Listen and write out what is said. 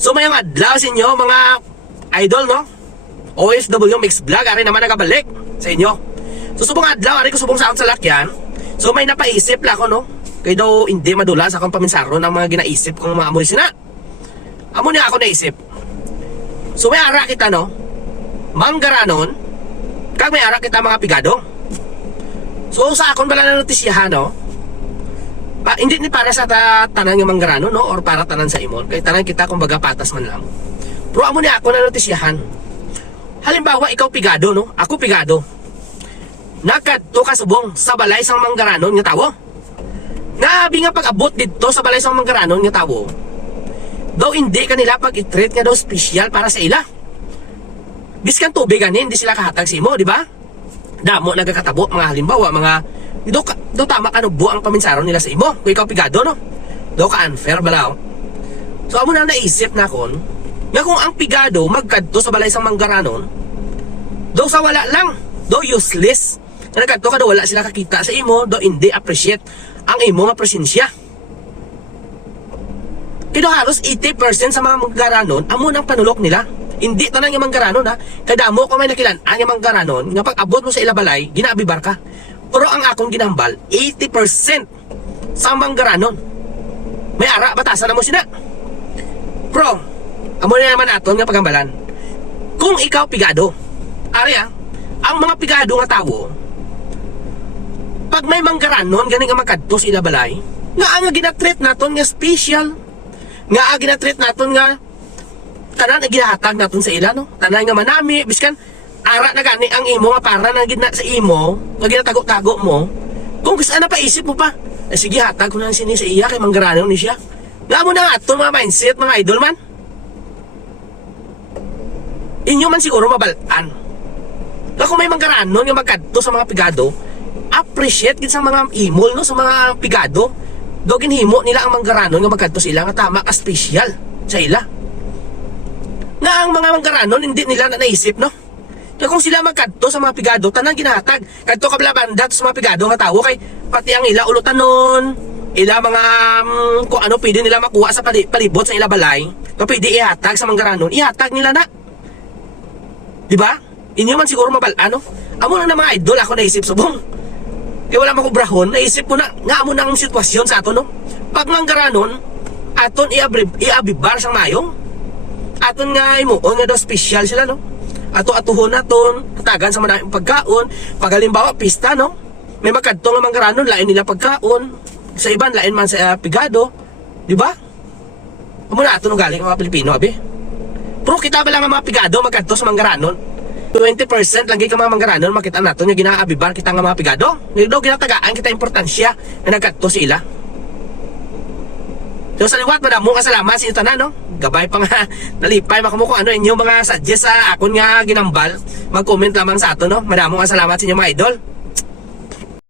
So mayong adlaw sa inyo mga idol, no? OFW Mix Vlog, ari naman nagabalik sa inyo. So subong adlaw, ari ko subong sa akong salakyan. So may napaisip la ako, no? Kaya daw hindi madulas akong paminsaro ng mga ginaisip kong mga amoy sina. Amo niya ako naisip. So may ara kita, no? Manggaranon, kag may ara kita mga pigado. So sa akon bala na notisyahan, no? Hindi ni para sa tanan ng manggaranon, no? Or para tanan sa imon. Kaya tanan kita kumbaga patas man lang. Pero amo niya ako na notisyahan. Halimbawa, ikaw pigado, no? Ako pigado. Nakadto ka subong sa balay sang manggaranon nga tawo. Nabi nga pag-abot dito sa balay sang manggaranon nga tawo, daw hindi kanila pag-i-treat nga daw special para sa ila. Biskan tubig ganin, hindi sila kahatag sa imo, di ba? Damo nagkakatabo, mga halimbawa, mga daw tama ka no, buang paminsaron nila sa imo. Kung ikaw pigado, no? Daw ka unfair balaw. So amo na naisip na kon, nga kung ang pigado magkadto sa balay sang manggaranon, daw sa wala lang, daw useless. Nagkadto ka daw wala sila kakita sa imo, daw hindi appreciate ang imo nga presensya. Pero halos 80% sa mga manggaranon amo nang panulok nila. Hindi tanan nga manggaranon, ha. Kada mo ko may nakilan ang manggaranon nga pag abot mo sa ilabalay ginaabibar ka. Pero ang akong ginambal 80% sa manggaranon may ara batasan na mo sina. Pro, amo na naman aton nga pagambalan. Kung ikaw pigado, ari ang mga pigado nga tawo, pag may manggaranon ganing nga makadto sa ilabalay, nga ang ginatreat naton nga special, nga ang ginatreat naton nga tanan na ginahatag naton sa ila, no? Tanan nga manami, biskan ara na gani ang imo nga para na gina sa imo, nga ginatago-tago mo. Kung gusto na paisip mo pa, sige hatag ko na sini sa iya kay manggaranon ni siya. Nga mo na aton mga mindset, mga idol man. Inyo man siguro mabalaan. Nga kung may manggaranon nga magkadto sa mga pigado, appreciate gid sa mga imol, no, sa mga pigado. Do ginhimo nila ang manggaranon nga magkadto sila nga tama ka special sa ila. Nga ang mga manggaranon hindi nila na naisip, no? Kaya kung sila magkadto sa mga pigado, tanang ginahatag. Kadto ka bala banda sa mga pigado nga tawo kay pati ang ila ulutanon, ila mga kung ano pwede nila makuha sa palibot sa ila balay, kung pwede ihatag sa manggaranon, ihatag nila na. Di ba? Inyo man siguro mabalaan, no? Amo na mga idol ako naisip subong. Kaya wala makubrahon, naisip ko na nga amo nang sitwasyon sa aton, no? Pag manggaranon, aton iabibar sang mayong. Aton nga imuon nga daw special sila, no? Ato-atuhon naton, tagan sa manayong pagkaon. Pag halimbawa pista, no? May makadto nga manggaranon, lain nila pagkaon. Sa iban, lain man sa pigado. Di ba? Amo na aton galing mga Pilipino, abi. Pero kita ba lang ang mga pigado magkadto sa manggaranon? 20% lagi ka mga manggaranon, makita nato nga ginaabibar kita nga mga pigado. Nilo ginatagaan kita importansya na nagkadto sila. So sa liwat, madamong kasalamat sa inyo tanan, no? Gabay pa nga nalipay makamu kung ano inyo mga suggest sa akon nga ginambal. Mag-comment lamang sa ato, no? Madamong kasalamat sa inyo mga idol.